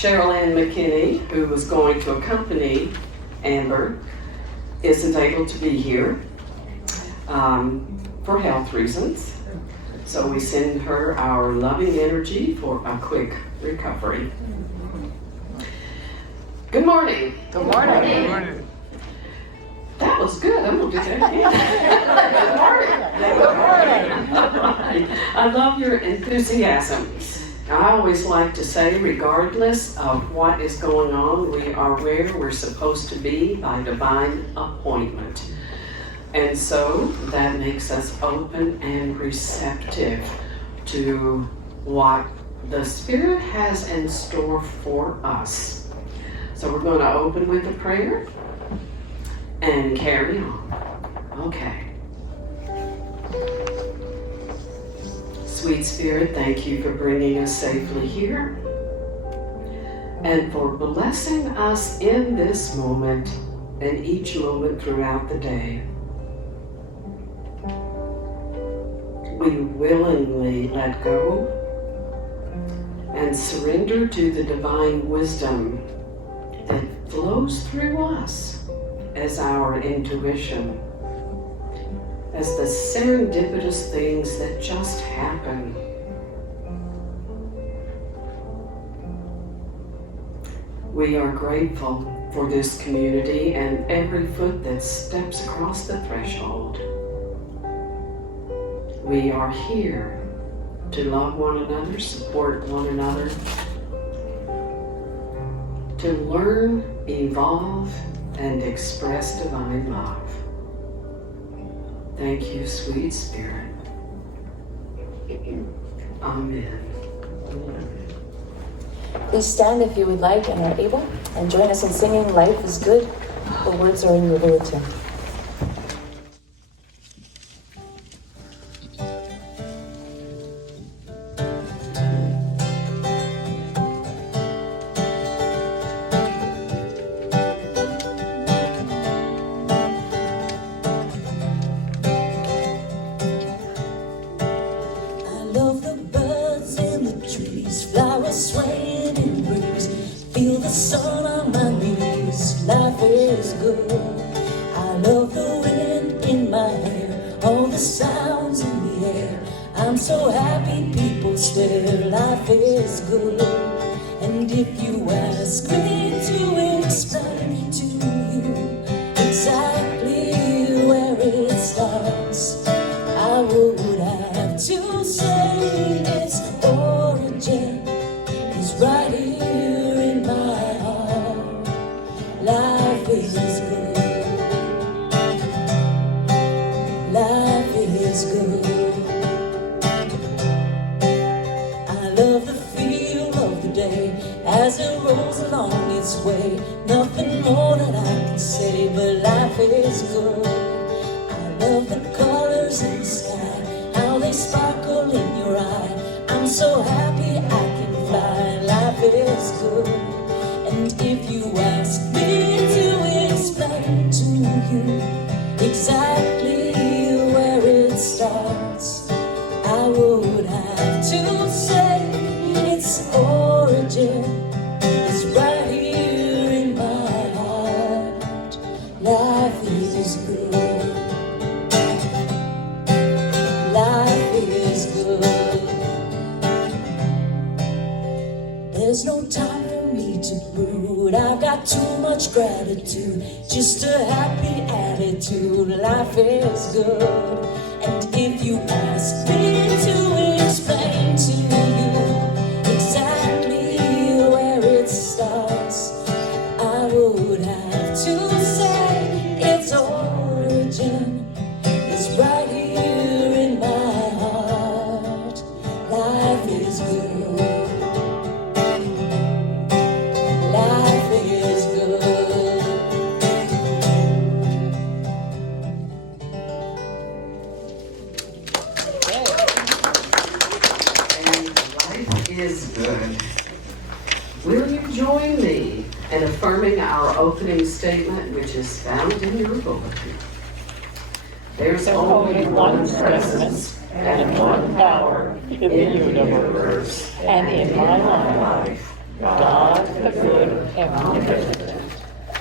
Cheryl Ann McKinney, who was going to accompany Amber, isn't able to be here for health reasons. So we send her our loving energy for a quick recovery. Good morning. Good morning. Good morning. That was good. I'm going to do that again. Good morning. Good morning. I love your enthusiasm. I always like to say, regardless of what is going on, we are where we're supposed to be by divine appointment. And so that makes us open and receptive to what the Spirit has in store for us. So we're going to open with a prayer and carry on. Okay. Sweet Spirit, thank you for bringing us safely here and for blessing us in this moment and each moment throughout the day. We willingly let go and surrender to the divine wisdom that flows through us as our intuition, as the serendipitous things that just happen. We are grateful for this community and every foot that steps across the threshold. We are here to love one another, support one another, to learn, evolve, and express divine love. Thank you, sweet Spirit. Amen. Please stand if you would like and are able, and join us in singing Life is Good. The words are in your bulletin. There's no time for me to brood. I've got too much gratitude, just a happy attitude. Life is good. And if you ask me to explain to you exactly where it starts, I would have to say its origin is right here in my heart. Life is good. And affirming our opening statement, which is found in your bulletin. There's only one presence and one power in the universe and in my life. God the good and good.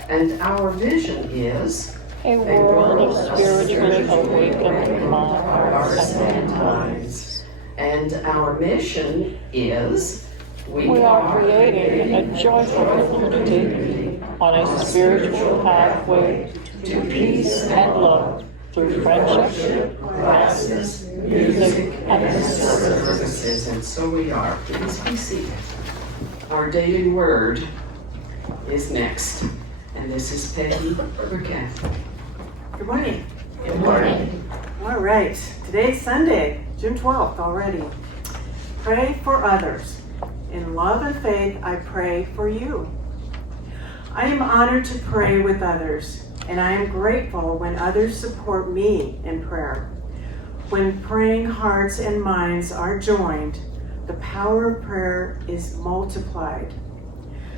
And our vision is A world of spiritually awakened hearts and minds. And our mission is We are creating a joyful community on a spiritual pathway to peace and love through friendship, classes, music, and services. And so we are. Please be seated. Our daily word is next. And this is Peggy Burkett. Good morning. Good morning. All right, today's Sunday, June 12th already. Pray for others. In love and faith, I pray for you. I am honored to pray with others, and I am grateful when others support me in prayer. When praying hearts and minds are joined, the power of prayer is multiplied.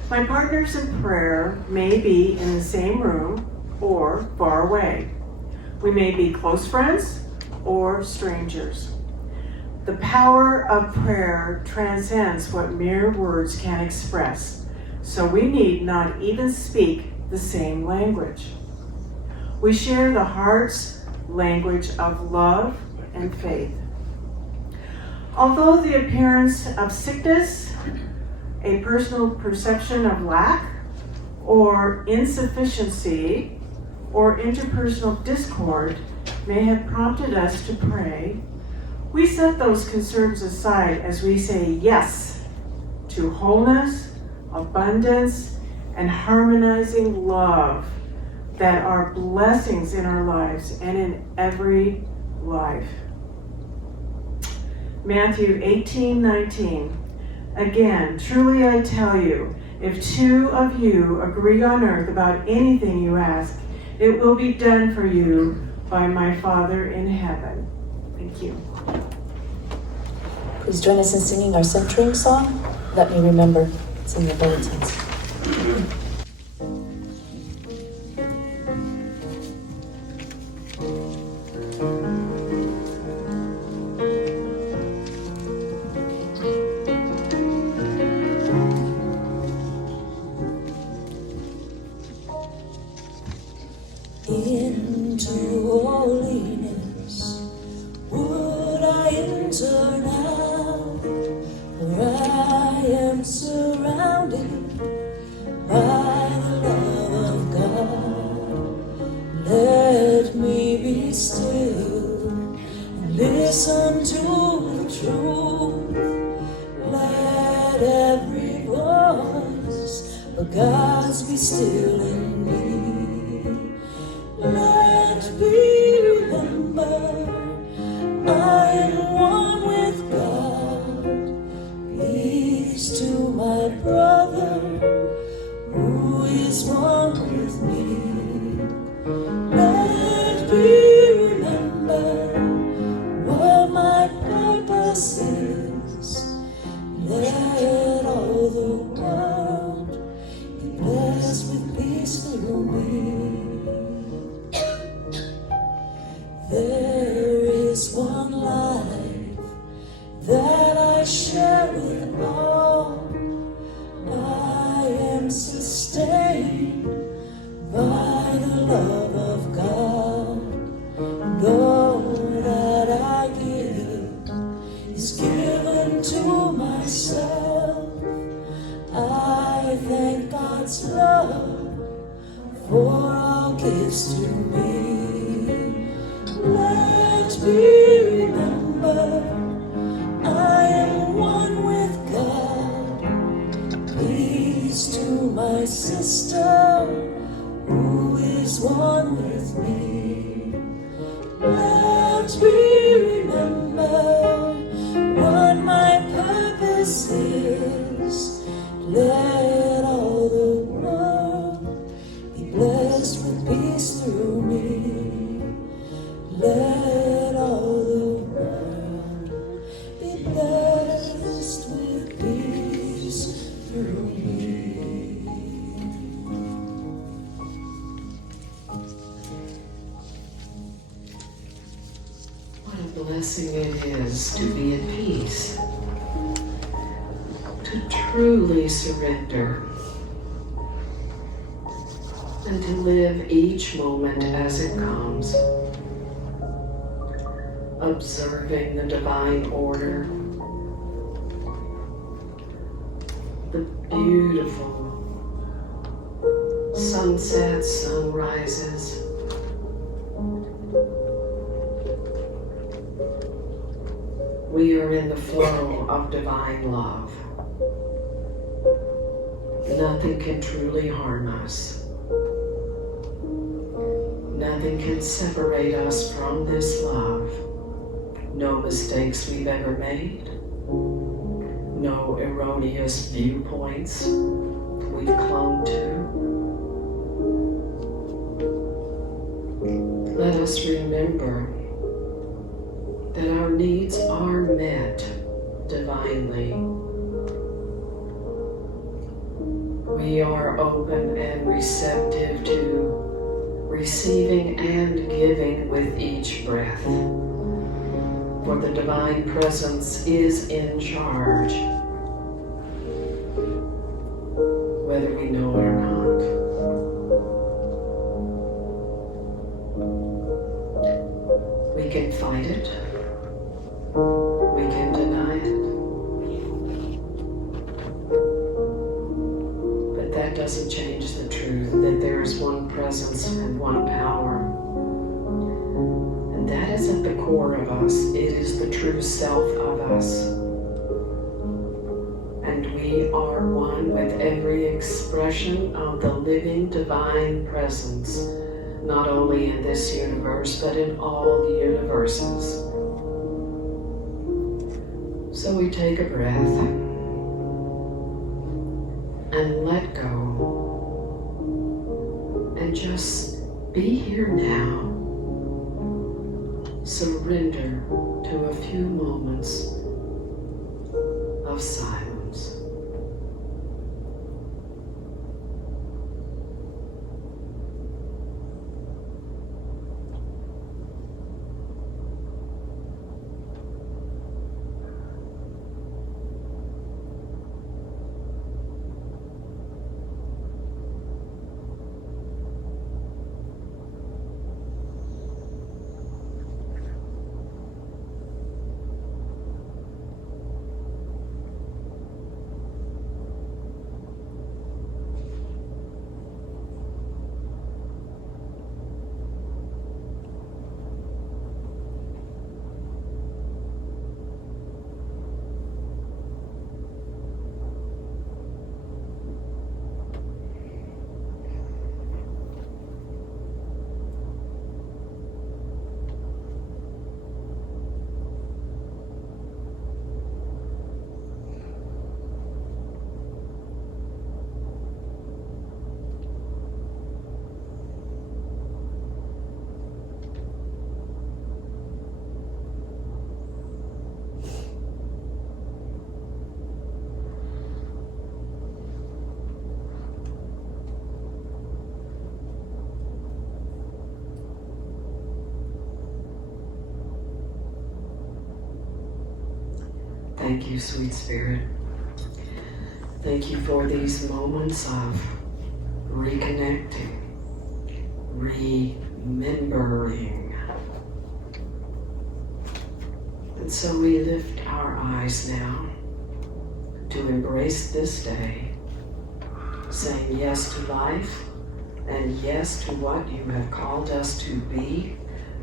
My partners in prayer may be in the same room or far away. We may be close friends or strangers. The power of prayer transcends what mere words can express, so we need not even speak the same language. We share the heart's language of love and faith. Although the appearance of sickness, a personal perception of lack or insufficiency, or interpersonal discord may have prompted us to pray, we set those concerns aside as we say yes to wholeness, abundance, and harmonizing love that are blessings in our lives and in every life. Matthew 18:19. Again, truly I tell you, if two of you agree on earth about anything you ask, it will be done for you by my Father in heaven. Thank you. Please join us in singing our centering song, Let Me Remember. It's in your bulletins. Into holiness would I enter now, for I am surrounded by the love of God. Let me be still and listen to the truth. Let every voice but God's be still in me. Let me remember I am one with God. Peace to my brother who is one with me. Let me remember what my purpose is. Let all the world be blessed with peace through me. There is one life that I share with all. I am sustained by the love of God. And all that I give is given to myself. I thank God's love for all gifts to me. Let me remember I am one with God. Peace to my sister who is one with me. Let me remember what my purpose is. Let all the world be blessed with peace through me. Let all the world be blessed with peace through me. What a blessing it is to be at peace, to truly surrender and to live each moment as it comes, observing the divine order, the beautiful sunsets, sunrises, we are in the flow of divine love. Nothing can truly harm us. Nothing can separate us from this love. No mistakes we've ever made. No erroneous viewpoints we've clung to. Let us remember that our needs are met divinely. We are open and receptive to receiving and giving with each breath. For the divine presence is in charge, whether we know it or not. We can fight it. We can deny it. But that doesn't change the truth that there is one presence and one power. And that is at the core of us. It is the true self of us. And we are one with every expression of the living divine presence, not only in this universe, but in all the universes. So we take a breath and let go and just be here now. Surrender to a few moments of silence. Thank you, sweet Spirit. Thank you for these moments of reconnecting, remembering. And so we lift our eyes now to embrace this day, saying yes to life and yes to what you have called us to be,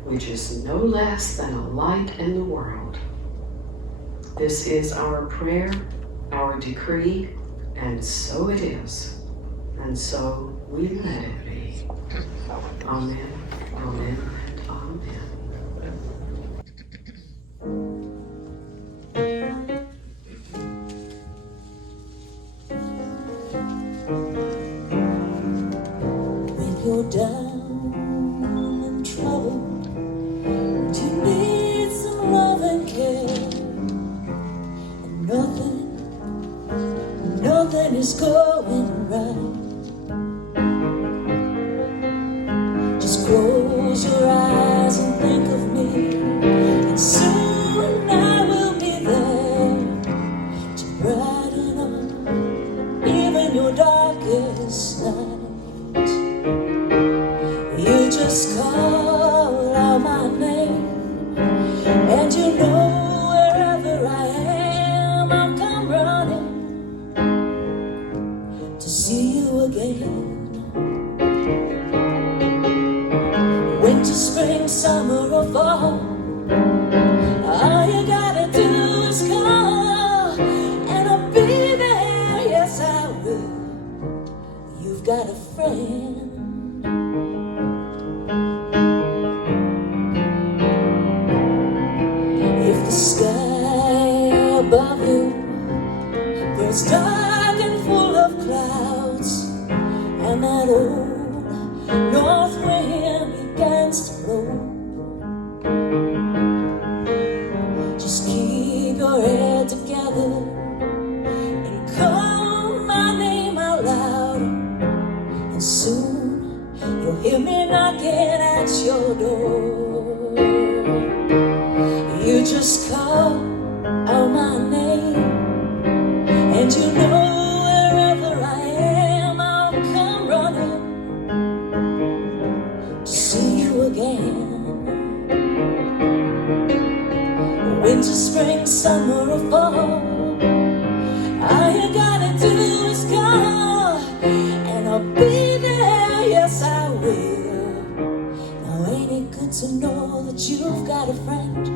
which is no less than a light in the world. This is our prayer, our decree, and so it is, and so we let it be. Amen, amen, and amen. When you're down and troubled, and you need some love and care, and nothing is going right. Just close your eyes and think of me, and soon I will be there to brighten up just call out my name, and you know wherever I am, I'll come running to see you again. Winter, spring, summer, or fall, all you gotta do is call, and I'll be there, yes I will. You've got a friend. If the sky above you grows dark and full of clouds, and that old north wind begins to blow, just keep your head together and call my name out loud, and soon you'll hear me knocking at your door. You just call out my name, and you know wherever I am, I'll come running to see you again. Winter, spring, summer, or fall, all you gotta do is call, and I'll be there, yes I will. Now ain't it good to know that you've got a friend,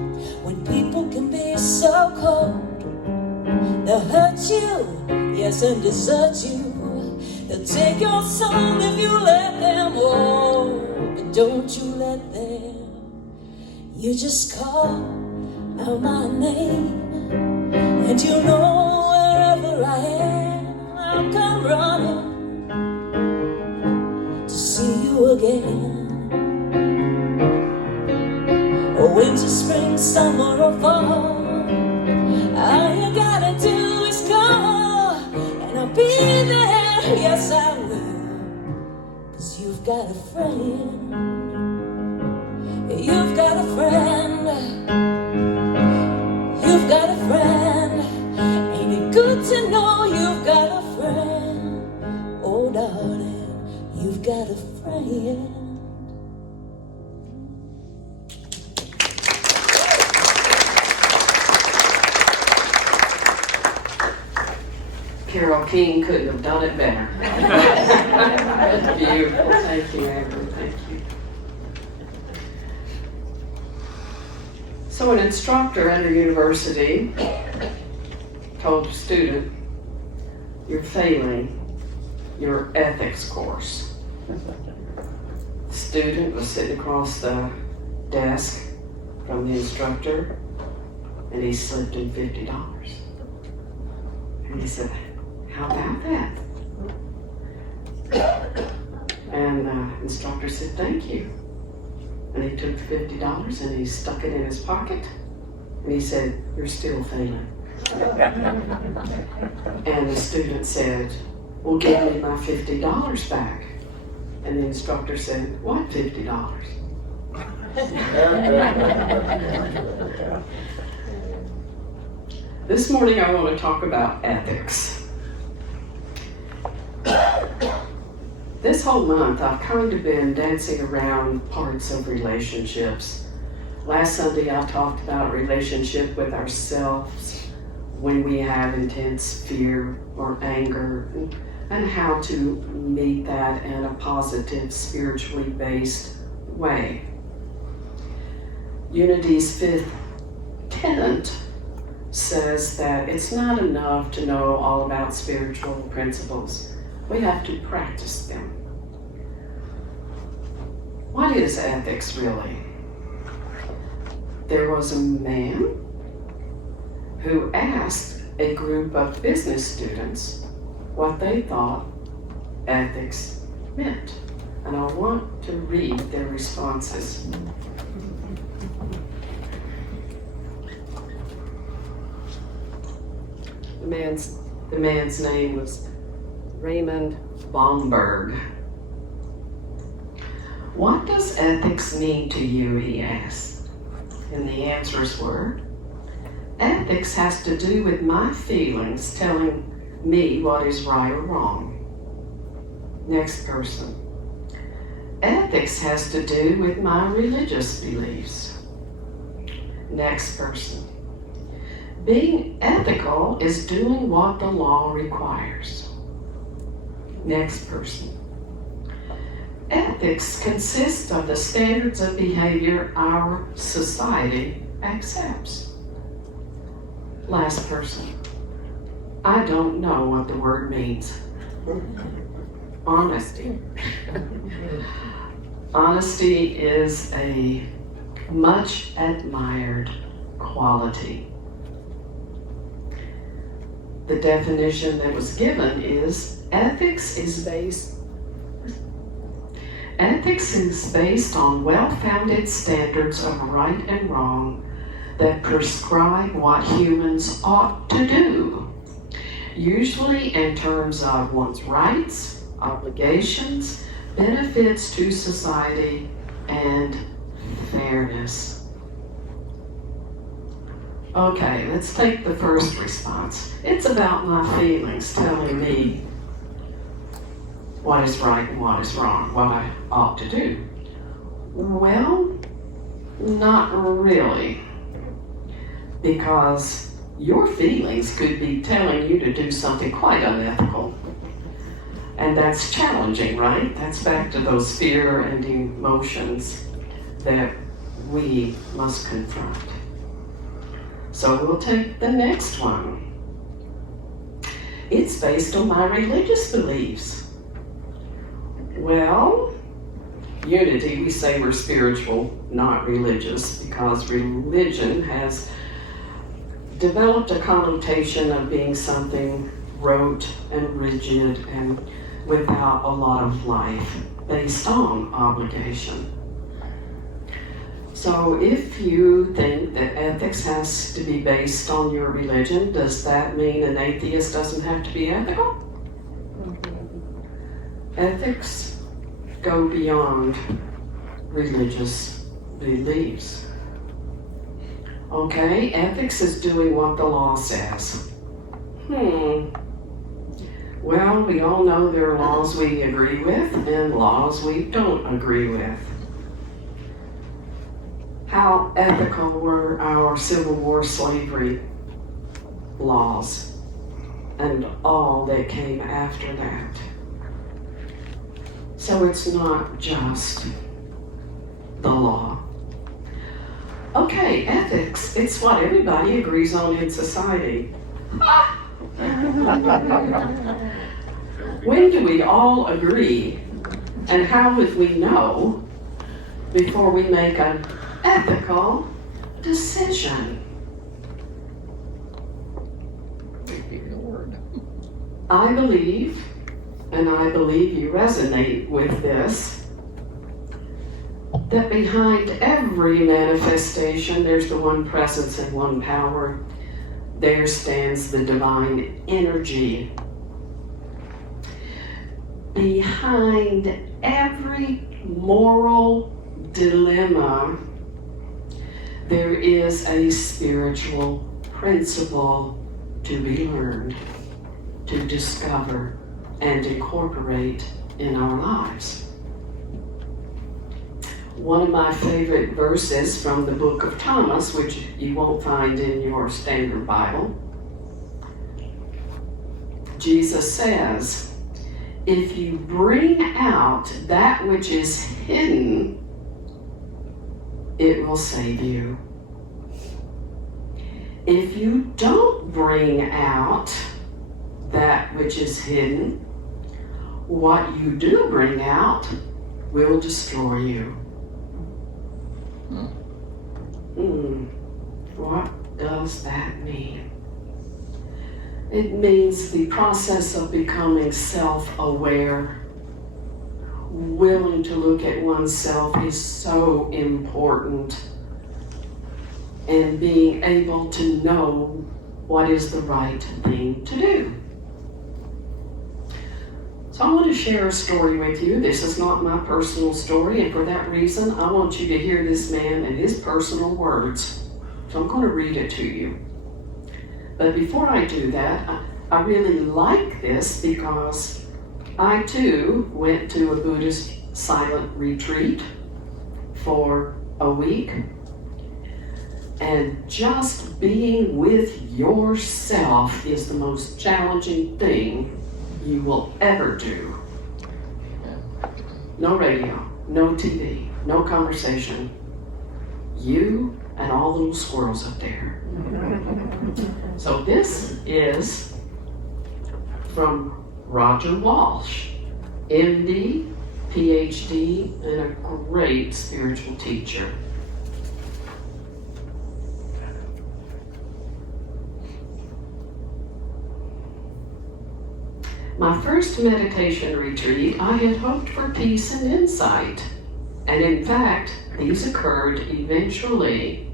when people can be so cold? They'll hurt you, yes, and desert you. They'll take your soul if you let them, oh, but don't you let them. You just call out my name, and you know wherever I am, I'll come running to see you again. Oh, winter, spring, summer, or fall, all you gotta do is call, and I'll be there, yes I will. 'Cause you've got a friend. You've got a friend. You've got a friend. Ain't it good to know you've got a friend? Oh darling, you've got a friend. Carole King couldn't have done it better. That's beautiful. Thank you, Amber. Thank you. So an instructor at a university told a student, "You're failing your ethics course." The student was sitting across the desk from the instructor, and he slipped him $50. And he said, "How about that?" And the instructor said, "Thank you." And he took the $50 and he stuck it in his pocket. And he said, "You're still failing." And the student said, "Well, give me my $50 back." And the instructor said, "What $50? This morning I want to talk about ethics. This whole month I've kind of been dancing around parts of relationships. Last Sunday I talked about relationship with ourselves when we have intense fear or anger, and how to meet that in a positive, spiritually based way. Unity's 5th tenet says that it's not enough to know all about spiritual principles. We have to practice them. What is ethics really? There was a man who asked a group of business students what they thought ethics meant. And I want to read their responses. The man's name was Raymond Bomberg. "What does ethics mean to you?" he asked. And the answers were, "Ethics has to do with my feelings telling me what is right or wrong." Next person. ethics has to do with my religious beliefs. Next person. Being ethical is doing what the law requires. Next person. Ethics consists of the standards of behavior our society accepts. Last person. I don't know what the word means. Honesty. Honesty is a much admired quality. The definition that was given is ethics is based on well-founded standards of right and wrong that prescribe what humans ought to do, usually in terms of one's rights, obligations, benefits to society, and fairness. Okay, let's take the first response. It's about my feelings telling me what is right and what is wrong, what I ought to do. Well, not really, because your feelings could be telling you to do something quite unethical. And that's challenging, right? That's back to those fear and emotions that we must confront. So we'll take the next one. It's based on my religious beliefs. Well, unity, we say we're spiritual, not religious, because religion has developed a connotation of being something rote and rigid and without a lot of life, based on obligation. So if you think that ethics has to be based on your religion, does that mean an atheist doesn't have to be ethical? Ethics go beyond religious beliefs. Okay, ethics is doing what the law says. Well, we all know there are laws we agree with and laws we don't agree with. How ethical were our Civil War slavery laws and all that came after that? So it's not just the law. Okay, ethics, it's what everybody agrees on in society. When do we all agree, and how would we know before we make an ethical decision? I believe, and I believe you resonate with this, that behind every manifestation there's the one presence and one power. There stands the divine energy. Behind every moral dilemma, there is a spiritual principle to be learned, to discover, and incorporate in our lives. One of my favorite verses from the book of Thomas, which you won't find in your standard Bible, Jesus says, if you bring out that which is hidden, it will save you. If you don't bring out that which is hidden, what you do bring out will destroy you. What does that mean? It means the process of becoming self-aware, willing to look at oneself is so important, and being able to know what is the right thing to do. So I want to share a story with you. This is not my personal story, and for that reason, I want you to hear this man and his personal words. So I'm going to read it to you. But before I do that, I really like this because I too went to a Buddhist silent retreat for a week. And just being with yourself is the most challenging thing you will ever do. No radio, no TV, no conversation. You and all the little squirrels up there. So this is from Roger Walsh, MD, PhD, and a great spiritual teacher. My first meditation retreat, I had hoped for peace and insight. And in fact, these occurred eventually.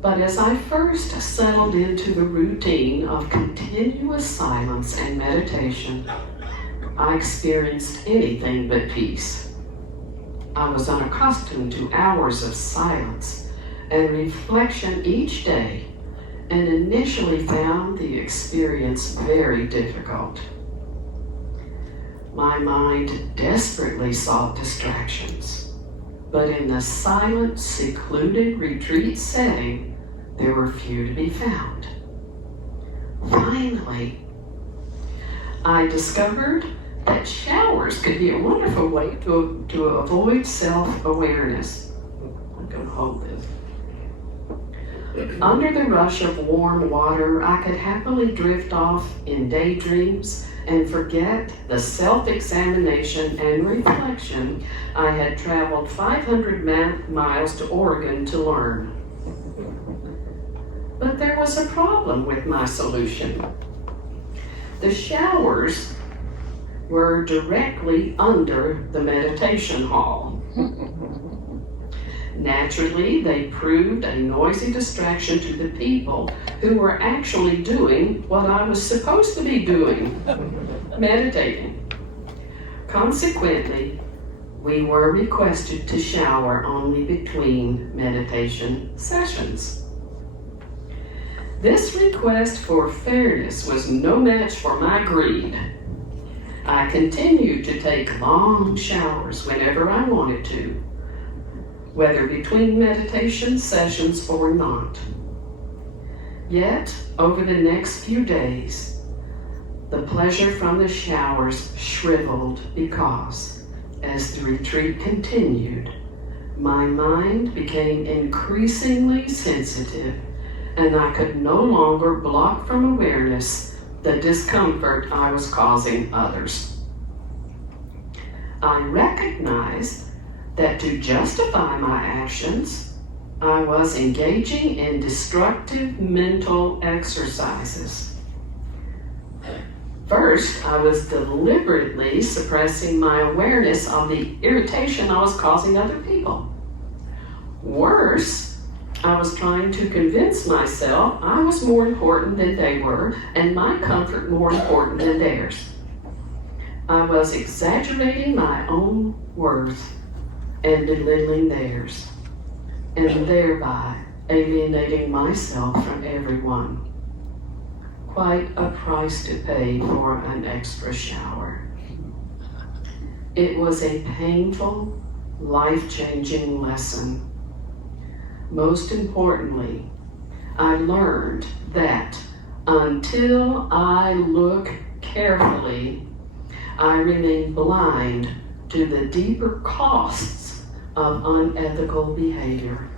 But as I first settled into the routine of continuous silence and meditation, I experienced anything but peace. I was unaccustomed to hours of silence and reflection each day, and initially found the experience very difficult. My mind desperately sought distractions, but in the silent, secluded retreat setting, there were few to be found. Finally, I discovered that showers could be a wonderful way to avoid self-awareness. I'm going to hold this. Under the rush of warm water, I could happily drift off in daydreams and forget the self-examination and reflection I had traveled 500 miles to Oregon to learn. But there was a problem with my solution. The showers were directly under the meditation hall. Naturally, they proved a noisy distraction to the people who were actually doing what I was supposed to be doing, meditating. Consequently, we were requested to shower only between meditation sessions. This request for fairness was no match for my greed. I continued to take long showers whenever I wanted to, whether between meditation sessions or not. Yet, over the next few days, the pleasure from the showers shriveled because, as the retreat continued, my mind became increasingly sensitive, and I could no longer block from awareness the discomfort I was causing others. I recognized that to justify my actions, I was engaging in destructive mental exercises. First, I was deliberately suppressing my awareness of the irritation I was causing other people. Worse, I was trying to convince myself I was more important than they were, and my comfort more important than theirs. I was exaggerating my own worth and belittling theirs, and thereby alienating myself from everyone. Quite a price to pay for an extra shower. It was a painful, life-changing lesson. Most importantly, I learned that until I look carefully, I remain blind to the deeper costs of unethical behavior.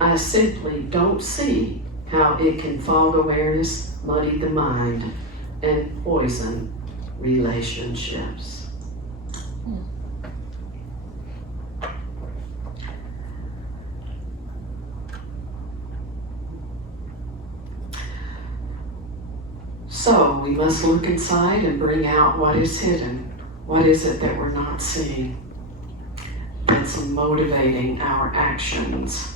I simply don't see how it can fog awareness, muddy the mind, and poison relationships. So we must look inside and bring out what is hidden. What is it that we're not seeing that's motivating our actions?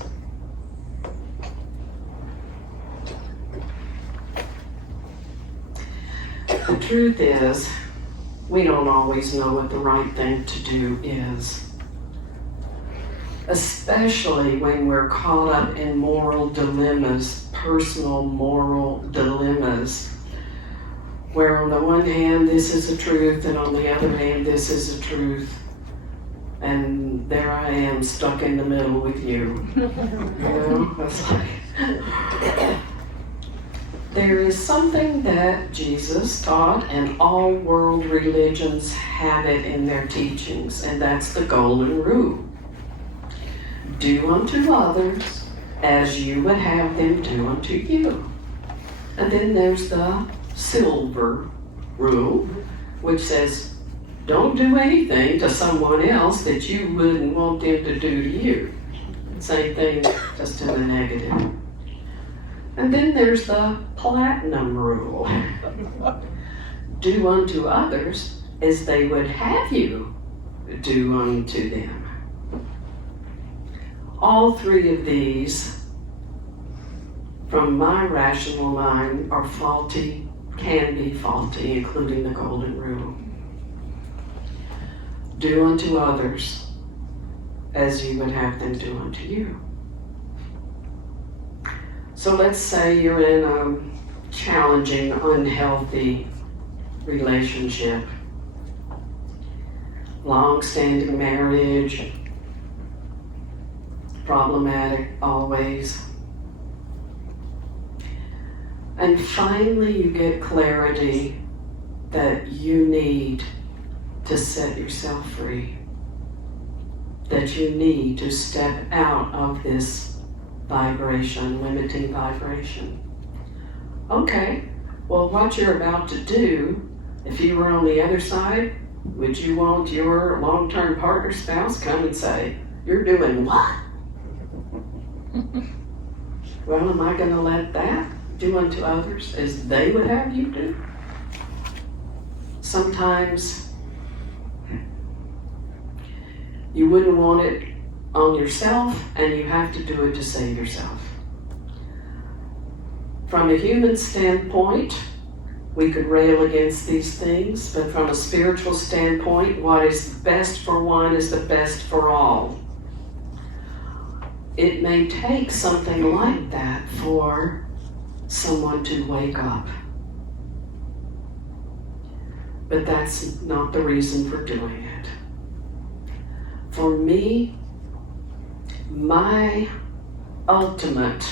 The truth is, we don't always know what the right thing to do is. Especially when we're caught up in moral dilemmas, personal moral dilemmas. where on the one hand this is a truth and on the other hand this is a truth. And there I am stuck in the middle with you. You know, it's like, there is something that Jesus taught and all world religions have it in their teachings, and that's the golden rule. Do unto others as you would have them do unto you. And then there's the silver rule, which says, don't do anything to someone else that you wouldn't want them to do to you. Same thing, just in the negative. And then there's the platinum rule. Do unto others as they would have you do unto them. All three of these, from my rational mind, are faulty, can be faulty, including the golden rule. Do unto others as you would have them do unto you. So let's say you're in a challenging, unhealthy relationship, long-standing marriage, problematic always. And finally you get clarity that you need to set yourself free, that you need to step out of this vibration, limiting vibration. Okay, well, what you're about to do, if you were on the other side, would you want your long-term partner, spouse, come and say, you're doing what? Well, am I going to let that do unto others as they would have you do? Sometimes you wouldn't want it on yourself, and you have to do it to save yourself. From a human standpoint, we could rail against these things, but from a spiritual standpoint, what is best for one is the best for all. It may take something like that for someone to wake up. But that's not the reason for doing it. For me, my ultimate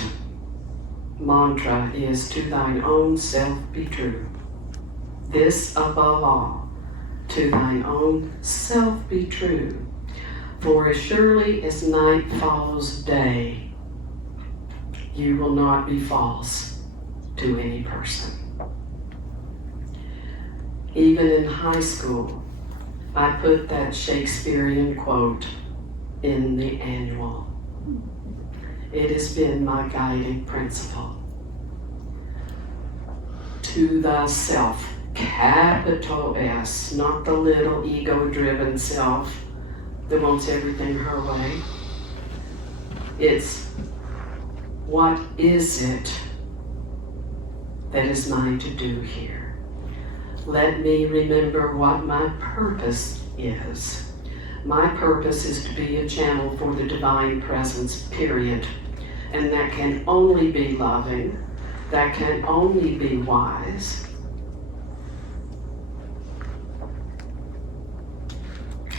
mantra is to thine own self be true. This above all, to thine own self be true. For as surely as night follows day, you will not be false to any person. Even in high school, I put that Shakespearean quote in the annual. It has been my guiding principle. To the self, capital S, not the little ego-driven self that wants everything her way. It's, what is it that is mine to do here? Let me remember what my purpose is. My purpose is to be a channel for the divine presence, period. And that can only be loving. That can only be wise.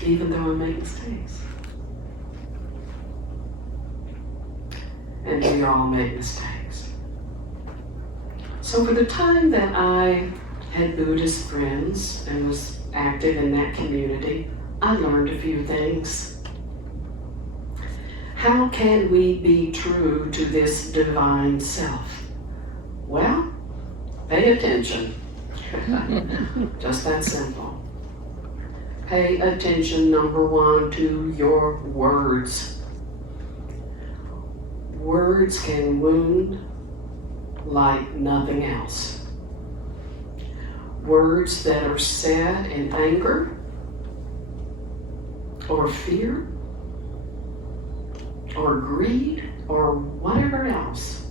Even though I make mistakes. And we all make mistakes. So for the time that I had Buddhist friends and was active in that community, I learned a few things. How can we be true to this divine self? Well, pay attention. Just that simple. Pay attention, number one, to your words. Words can wound like nothing else. Words that are said in anger or fear or greed or whatever else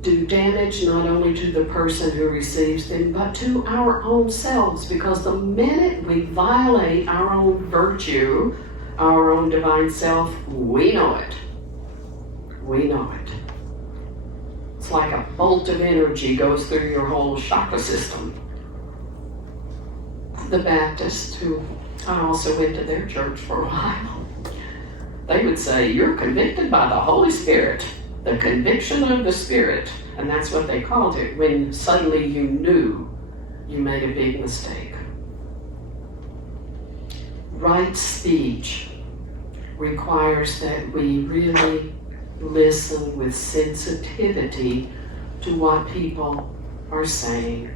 do damage not only to the person who receives them, but to our own selves, because the minute we violate our own virtue, our own divine self, we know it. We know it. It's like a bolt of energy goes through your whole chakra system. The Baptists, who I also went to their church for a while, they would say, you're convicted by the Holy Spirit, the conviction of the Spirit. And that's what they called it when suddenly you knew you made a big mistake. Right speech requires that we really listen with sensitivity to what people are saying,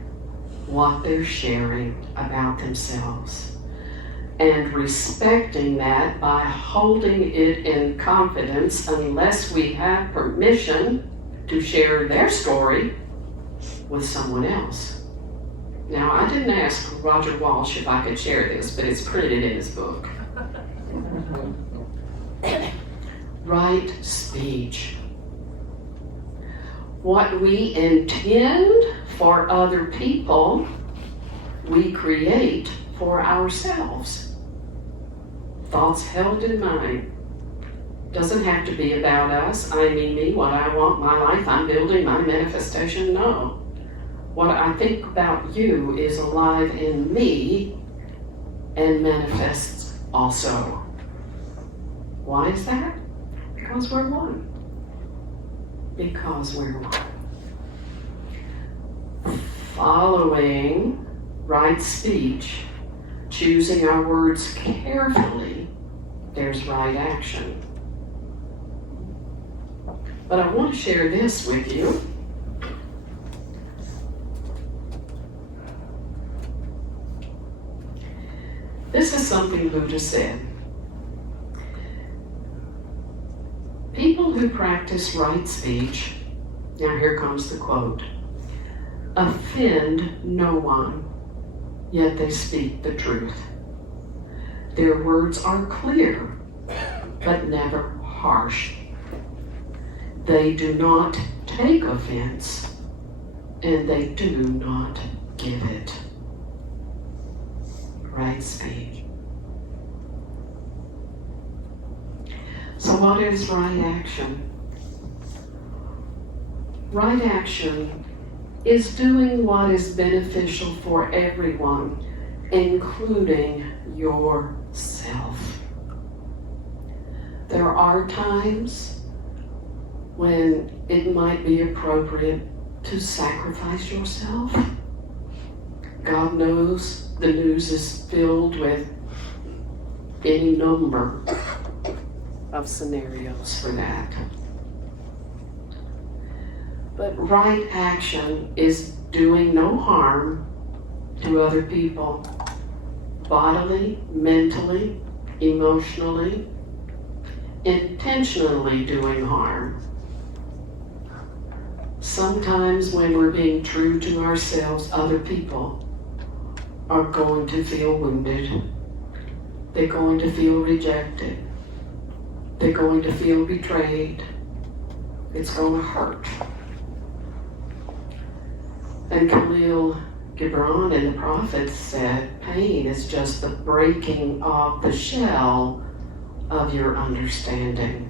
what they're sharing about themselves, and respecting that by holding it in confidence unless we have permission to share their story with someone else. Now, I didn't ask Roger Walsh if I could share this, but it's printed in his book. Right speech. What we intend for other people, we create for ourselves. Thoughts held in mind. Doesn't have to be about us. I mean me, what I want, my life, I'm building my manifestation. No. What I think about you is alive in me and manifests also. Why is that? Because we're one. Because we're one. Following right speech, choosing our words carefully, there's right action. But I want to share this with you. This is something Buddha said. People who practice right speech, now here comes the quote, offend no one, yet they speak the truth. Their words are clear, but never harsh. They do not take offense, and they do not give it. Right speech. So what is right action? Right action is doing what is beneficial for everyone, including yourself. There are times when it might be appropriate to sacrifice yourself. God knows the news is filled with any number of scenarios for that. But right action is doing no harm to other people, bodily, mentally, emotionally, intentionally doing harm. Sometimes when we're being true to ourselves, other people are going to feel wounded. They're going to feel rejected. They're going to feel betrayed. It's going to hurt. And Khalil Gibran in the Prophets said, pain is just the breaking of the shell of your understanding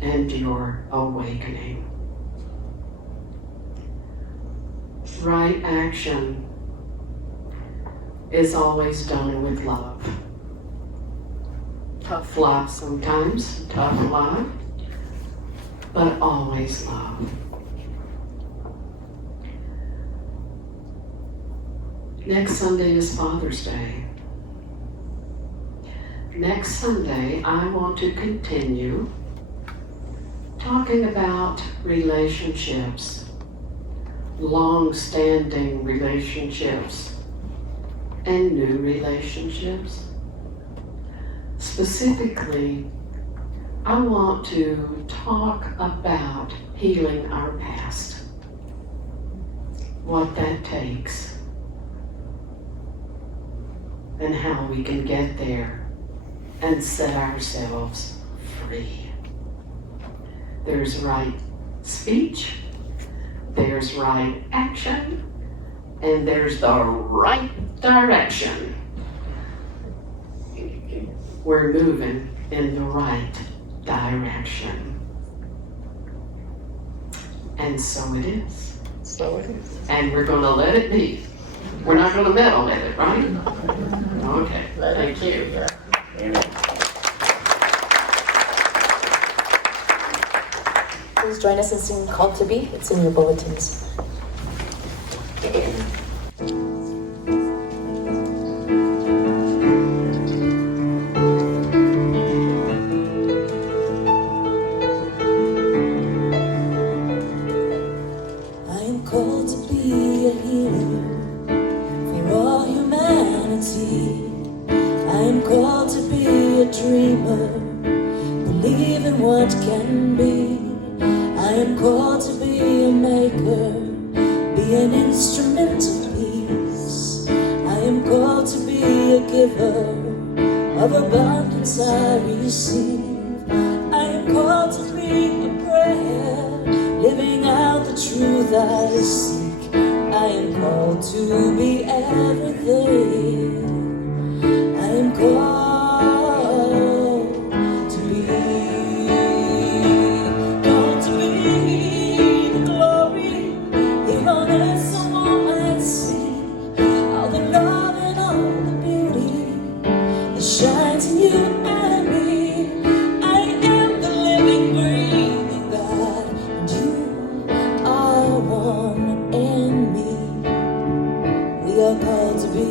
and your awakening. Right action is always done with love. Tough love sometimes, tough love, but always love. Next Sunday is Father's Day. Next Sunday, I want to continue talking about relationships, long-standing relationships, and new relationships. Specifically, I want to talk about healing our past, what that takes, and how we can get there and set ourselves free. There's right speech, there's right action, and there's the right direction. We're moving in the right direction. And so it is. So it is. And we're going to let it be. We're not going to meddle in it, right? Okay, thank you. Please join us in singing Called to Be. It's in your bulletins. I am called to be a healer for all humanity. I am called to be a dreamer, believe in what can be. I am called to be a maker, be an instrument of peace. I am called to be a giver, of abundance I receive. I am called to be a prayer, living out the truth I seek. I am called to be everything. I am called to be the glory here on earth, so all might see all the love and all the beauty that shines in you and me. I am the living, breathing God, and you are one in me. We are called to be.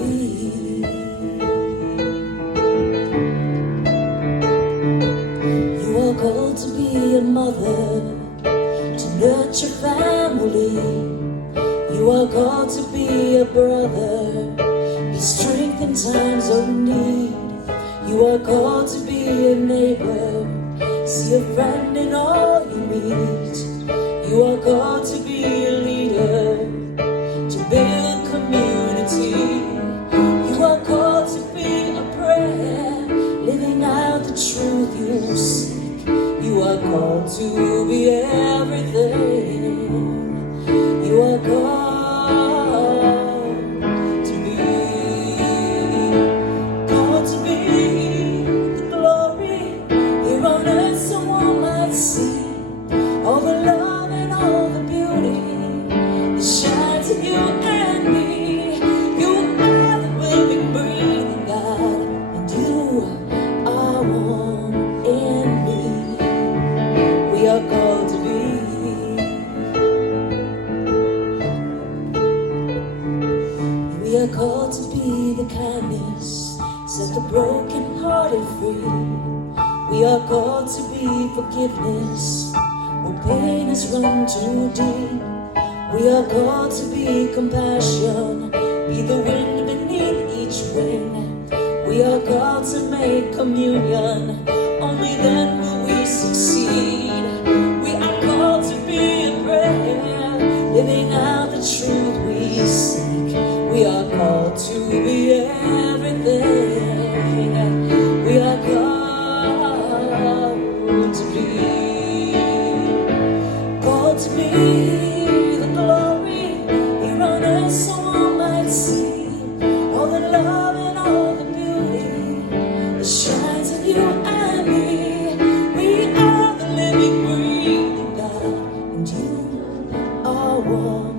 You are called to be a mother, to nurture family. You are called to be a brother, be strength in times of need. You are called to be a neighbor, see a friend in all you meet. You are called to be a leader, to build community. You are called to be a prayer, living out the truth you seek. You are called to be everything. You are called to be the glory here on earth, so all might see all the love and all the beauty that shines in you and me. You are the living, breathing God, and you are one in me. We are called to be. We are called to be the kindness, set the broken-hearted free. We are called to be forgiveness, when pain has run too deep. We are called to be compassion, be the wind beneath each wing. We are called to make communion, only then will we succeed. We are called to be a prayer, living out the truth we seek. We are called to be everything. We are called to be the glory here on earth, so all might see all the love and all the beauty that shines in you and me. We are the living, breathing God, and you are one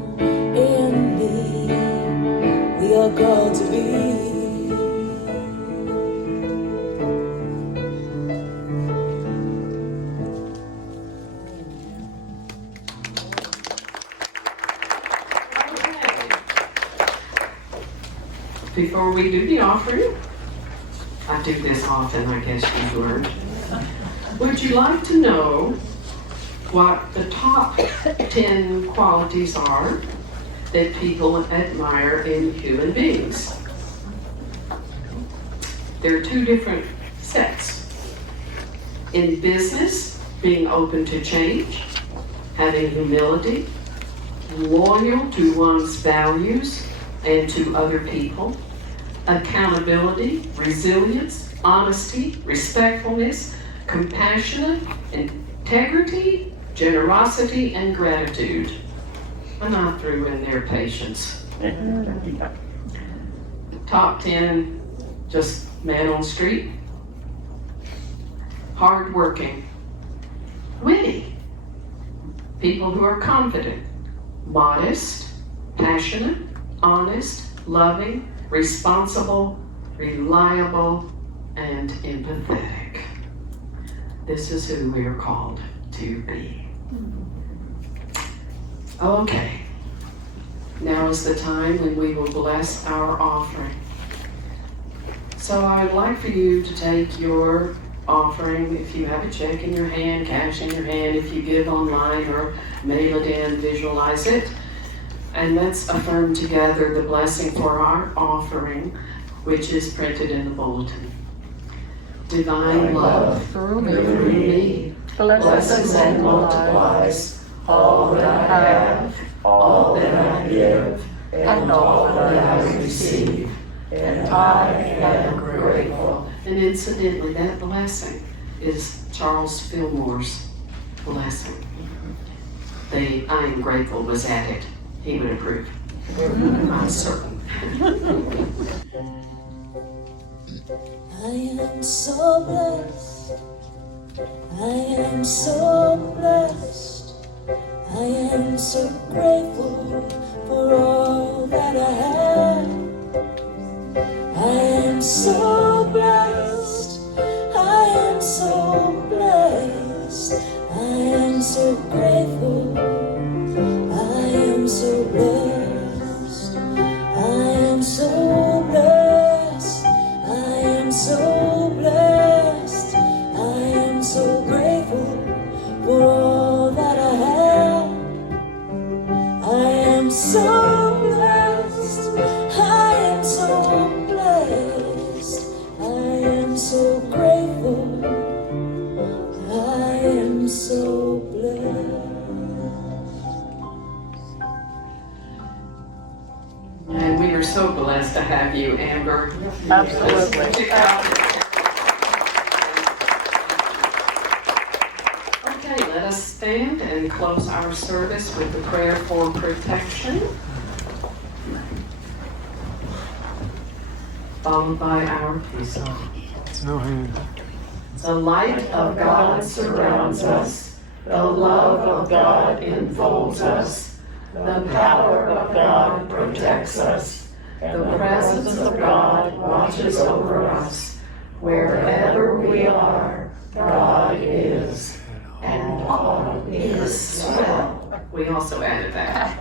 in me. We are called to be. Before we do the offering, I do this often, I guess you've learned. Would you like to know what the top 10 qualities are that people admire in human beings? There are two different sets. In business, being open to change, having humility, loyal to one's values and to other people, accountability, resilience, honesty, respectfulness, compassionate, integrity, generosity, and gratitude. And I threw in there patience. Top 10, just man on the street. Hardworking, witty, people who are confident, modest, passionate, honest, loving, responsible, reliable, and empathetic. This is who we are called to be. Okay. Now is the time when we will bless our offering. So I'd like for you to take your offering, if you have a check in your hand, cash in your hand, if you give online or mail it in, visualize it. And let's affirm together the blessing for our offering, which is printed in the bulletin. Divine love Through through me, me blesses and multiplies all that I have, all that I give, and all that I receive. And I am grateful. And incidentally, that blessing is Charles Fillmore's blessing. I am grateful was added. He would approve. I'm certain. I am so blessed. I am so blessed. I am so grateful for all that I have. I am so blessed. I am so blessed. I am so grateful. I am so blessed. I am so blessed. I am so blessed. I am so grateful for all that I have. I am so blessed. I am so blessed. I am so grateful. I am so blessed. And we are so blessed to have you, Amber. Absolutely. Okay, let us stand and close our service with the prayer for protection, followed by our peace offering. The light of God surrounds us. The love of God enfolds us. The power of God protects us. The presence of God watches over us. Wherever we are, God is, and all is well. We also added that.